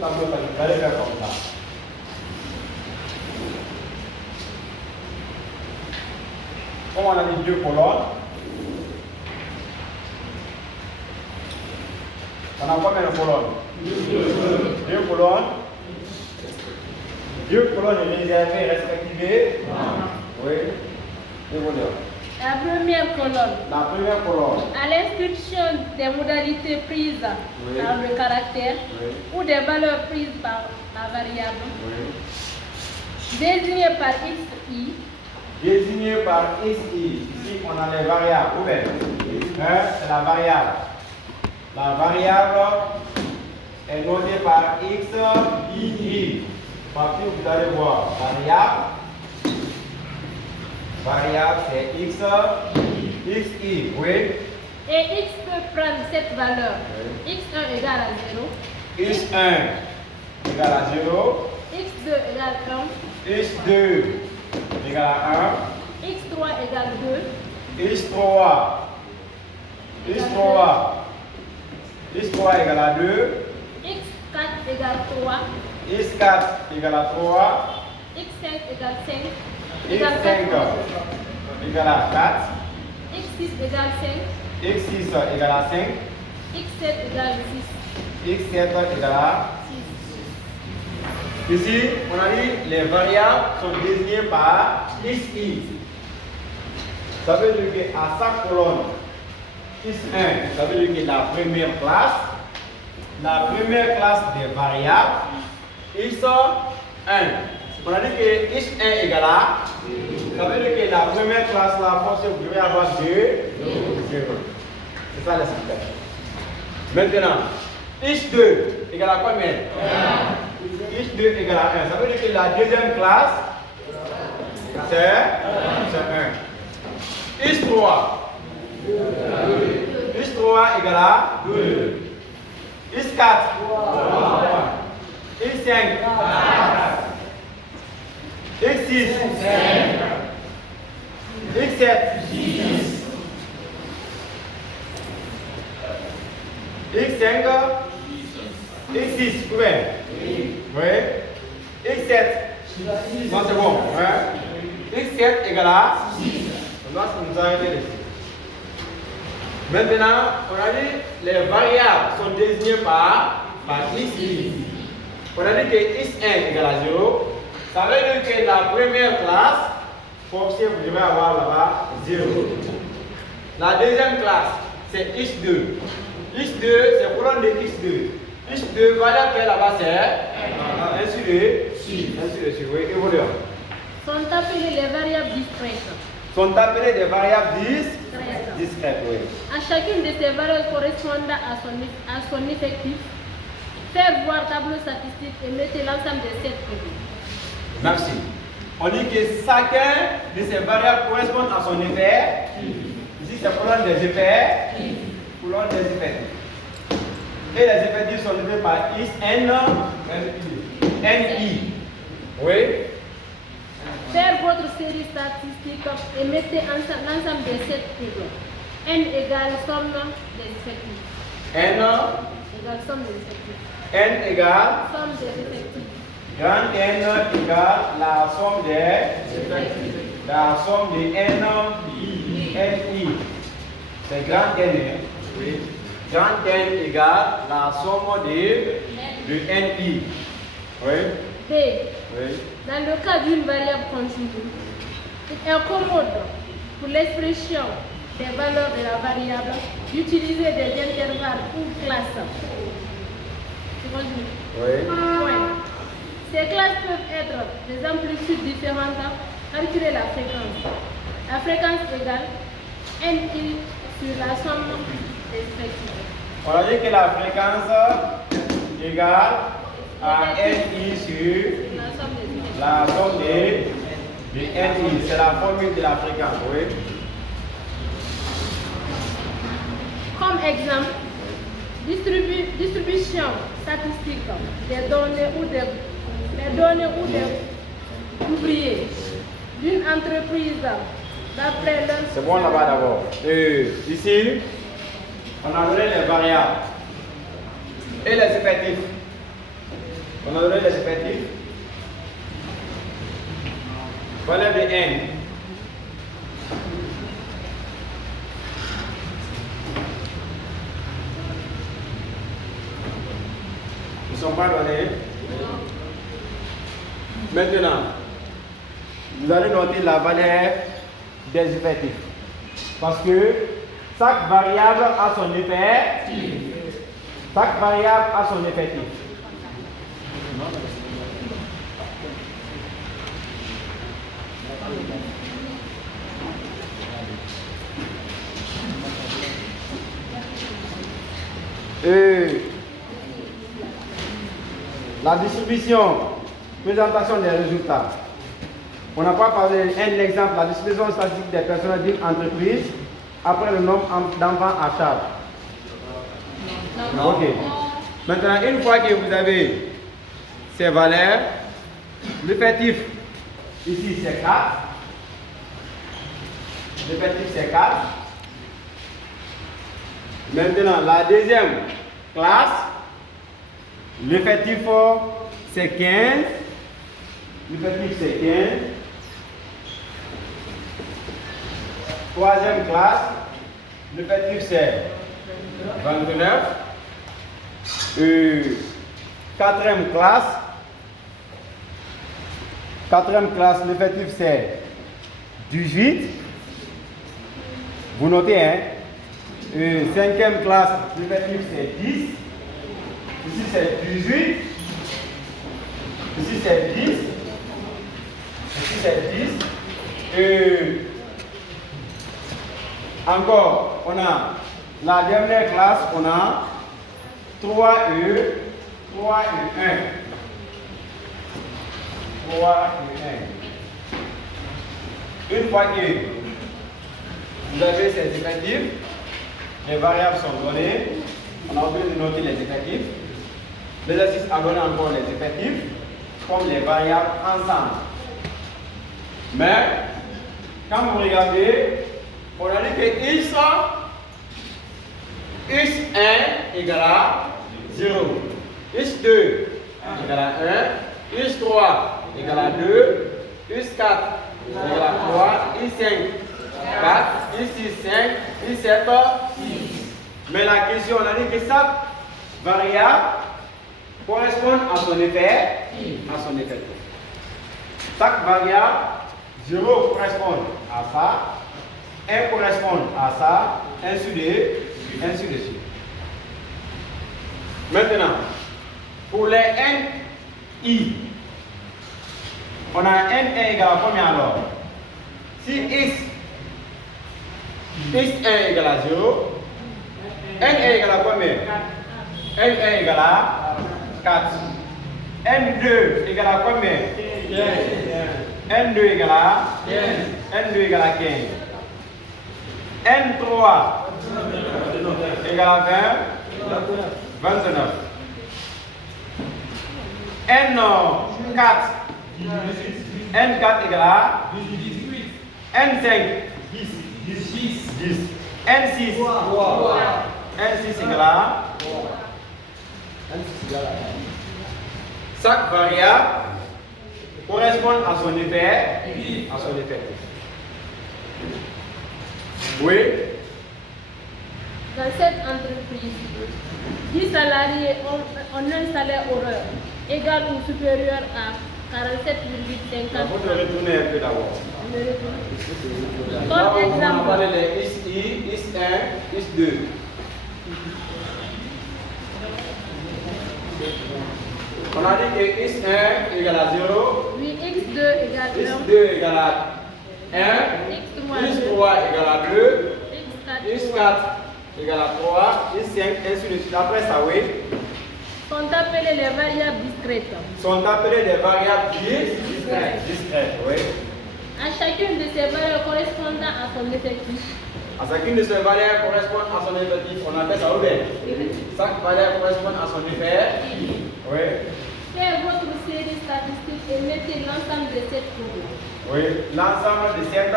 tableau, vous allez faire comme ça. Comme on a mis 2 colonnes, on a combien de colonnes? 2 colonnes. 2 colonnes réservées, respectivées. Oui. Je vous dire. La première colonne. La première colonne. À l'inscription des modalités prises par le caractère ou des valeurs prises par la variable. Désigné par xi. Désigné par xi. Ici, on a les variables. Où est? C'est la variable. La variable est donnée par x, y. Partout, vous allez voir variable. Variable, c'est x, xi. Oui. Et x peut prendre cette valeur. x1 égale à 0. x1 égale à 0. x2 égale 1. x2 égale à 1. x3 égale 2. x3 égale à 2. x4 égale 3. x4 égale à 3. x5 égale 5. x5 égale à 4. x6 égale 5. x6 égale à 5. x7 égale 6. x7 égale à 6. Ici, on a dit les variables sont désignées par xi. Ça veut dire qu'à chaque colonne x1, ça veut dire que la première classe des variables x1. On a dit que x1 égale à, ça veut dire que la première classe, la fonction, vous devez avoir 2, 0. C'est ça la syntaxe. Maintenant, x2 égale à combien? x2 égale à 1. Ça veut dire que la deuxième classe, c'est 1. x3 égale à 2. x4 x5 x6 x7 x5 x6, oui. x7, non c'est bon, x7 égale à 6. On doit nous arrêter ici. Maintenant, on a dit les variables sont désignées par xi. On a dit que x1 égale à 0. Ça veut dire que la première classe, forcément vous devez avoir là-bas 0. La deuxième classe, c'est x2. x2, c'est colonne de x2. x2, valeur qui est là-bas, c'est ainsi de suite. Oui, évoluer. Sont appelées les variables discrètes. Sont appelées des variables discrètes. Oui. À chacune de ces valeurs correspondant à son effectif, faites voir tableau statistique et mettez l'ensemble de cette colonnes. Merci. On dit que chacun de ces variables correspond à son effet. Ici, c'est colonne des effets. Colonne des effets. Et les effectifs sont donnés par x, n, ni. Oui. Faire votre série statistique et mettez l'ensemble de cette colonnes. N égale somme des effectifs. N égale somme des effectifs. N égale Somme des effectifs. grand N égale la somme de N, Ni. C'est grand N. Oui. Grand N égale la somme de Ni. Oui. B. Oui. Dans le cas d'une variable continue, il est commode pour l'expression des valeurs de la variable d'utiliser des intervalles ou classes. Oui. Point. Ces classes peuvent être des amplitudes différentes. Calculer la fréquence. La fréquence égale NI sur la somme des effectifs. On a dit que la fréquence égale à NI sur la somme de NI. C'est la formule de la fréquence. Oui. Comme exemple, distribution statistique des données ou des ouvriers d'une entreprise d'après leur... C'est bon là-bas d'abord. Ici, on a donné les variables et les effectifs. On a donné les effectifs. Valeur de n. Ils ne sont pas donnés. Maintenant, vous allez noter la valeur des effectifs. Parce que chaque variable a son effectif. Chaque variable a son effectif. La distribution, présentation des résultats. On n'a pas parlé d'un exemple, la distribution statistique des personnels d'une entreprise après le nombre d'enfants à charge. Ok. Maintenant, une fois que vous avez ces valeurs, l'effectif ici c'est 4. L'effectif c'est 4. Maintenant, la deuxième classe, l'effectif c'est 15. L'effectif c'est 15. Troisième classe, l'effectif c'est 29. Quatrième classe, l'effectif c'est 18. Vous notez, hein? Cinquième classe, l'effectif c'est 10. Ici c'est 18. Ici c'est 10. Ici c'est 10. Encore, on a la dernière classe, on a 3E, 3 et 1. 3 et 1. Une fois que vous avez ces effectifs, les variables sont données. On a oublié de noter les effectifs. L'exercice a donné encore les effectifs, comme les variables ensemble. Mais, quand vous regardez, on a dit que x1 égale à 0, x2 égale à 1, x3 égale à 2, x4 égale à 3, x5 4, x6 5, x7 6. Mais la question, on a dit que chaque variable correspond à son effectif. Chaque variable, 0 correspond à ça, 1 correspond à ça, ainsi de suite. Maintenant, pour les NI, on a N1 égale à combien alors? Si X1 égale à 0, N1 égale à combien? N1 égale à 4. N2 égale à combien? 15. N2 égale à 15. N2 égale à 15. N3 égale à 20, 29. N4 égale à 18. N5 10. N6 3. N6 égale à 3. Chaque variable correspond à son effectif. Oui. Dans cette entreprise, 10 salariés ont un salaire horaire égal ou supérieur à 47,50. Il faut retourner un peu d'abord. Comme On exemple, va parler des XI, X1, X2. On a dit que X1 égale à 0. oui, X2 égale 1, X2 égale à 1. X3 X3 égale à 2. X4 X4 égale à 3. X5, ainsi de suite. Après ça, oui. sont appelées les variables discrètes. Sont appelées des variables discrètes, oui. À chacune de ces valeurs correspondant à son effectif, À chacune de ces valeurs correspond à son effectif. On appelle ça ouvert. Chaque valeur correspond à son effectif. Oui. faites votre série statistique et mettez l'ensemble de cette courbe. Oui. L'ensemble de cette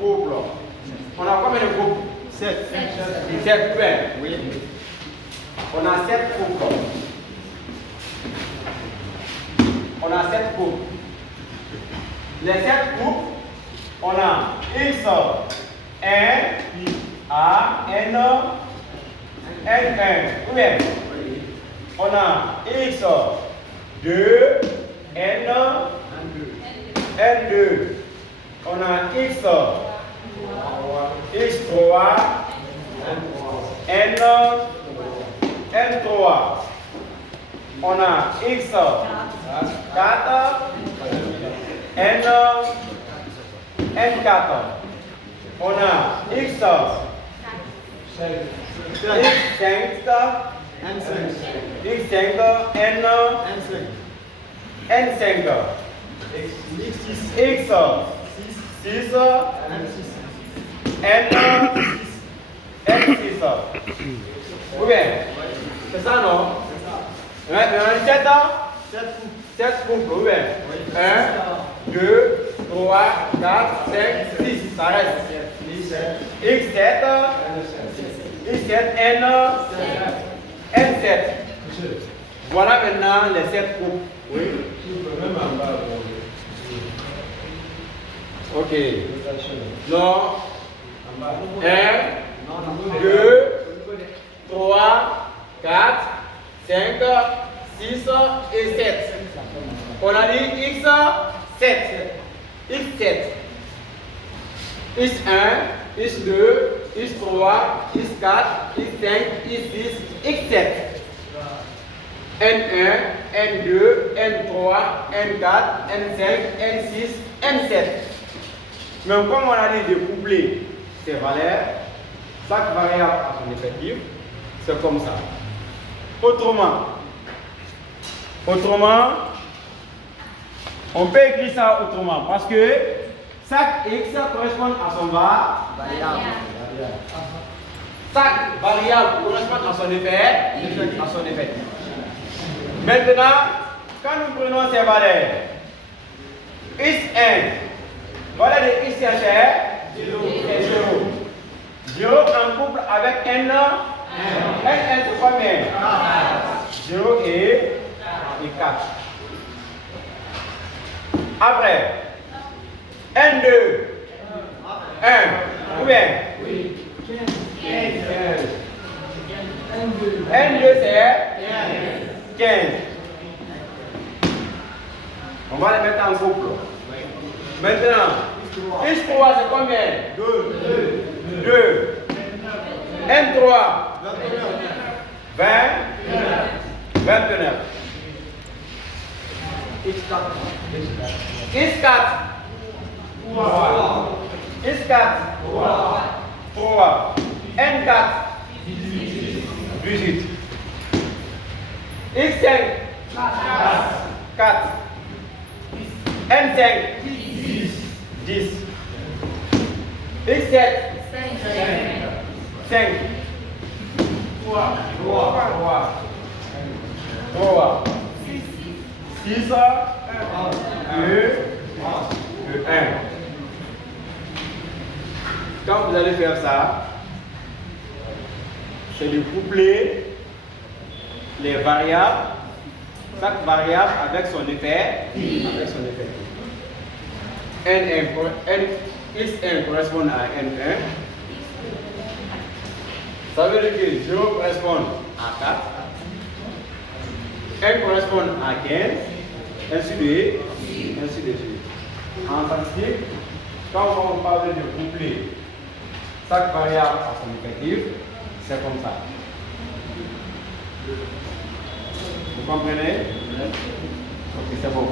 couple. On a combien de groupes? 7. 7. Oui. On a 7 couples. a 7 couples. Les 7 couples, on a X, N, A, N, N1. Ou bien, on a X, 2, N, N2. On a X, X3, N, N3. On a X, 4, N, N4. On a X, X5, N, N5. X, 6, N, N6. Ou bien, c'est ça non? Maintenant, 7 couples, ou bien? 1, 2, 3, 4, 5, 6. Ça reste. X7, N, N7. Voilà maintenant les 7 couples. Oui. Ok. Non. 1, 2, 3, 4, 5, 6 et 7. On a dit X7. X7. X1, X2, X3, X4, X5, X6, X7. N1, N2, N3, N4, N5, N6, N7. Mais comme on a dit de coupler ces valeurs, chaque variable a son effectif, c'est comme ça. Autrement, on peut écrire ça autrement parce que chaque X correspond à son variable. Chaque variable correspond à son effectif. Maintenant, quand nous prenons ces valeurs, X1, valeur de X c'est 0. 0 en couple avec N. N c'est combien? 0 et 4. Après, N2, 1, ou bien? Oui. 15. N2 c'est 15. On va les mettre en couple. Maintenant, X3 c'est combien? 2. N3 20, 29. X4 3. N4 18. X5 4. N5 10. X7 5. 3. 6. 2. 1. Quand vous allez faire ça, c'est de coupler les variables, chaque variable avec son effet. X1 correspond à N1. Ça veut dire que 0 correspond à 4. N correspond à 15. Ainsi de suite. En statistique, quand on parle de coupler chaque variable à son effectif, c'est comme ça. Vous comprenez? Ok, c'est bon.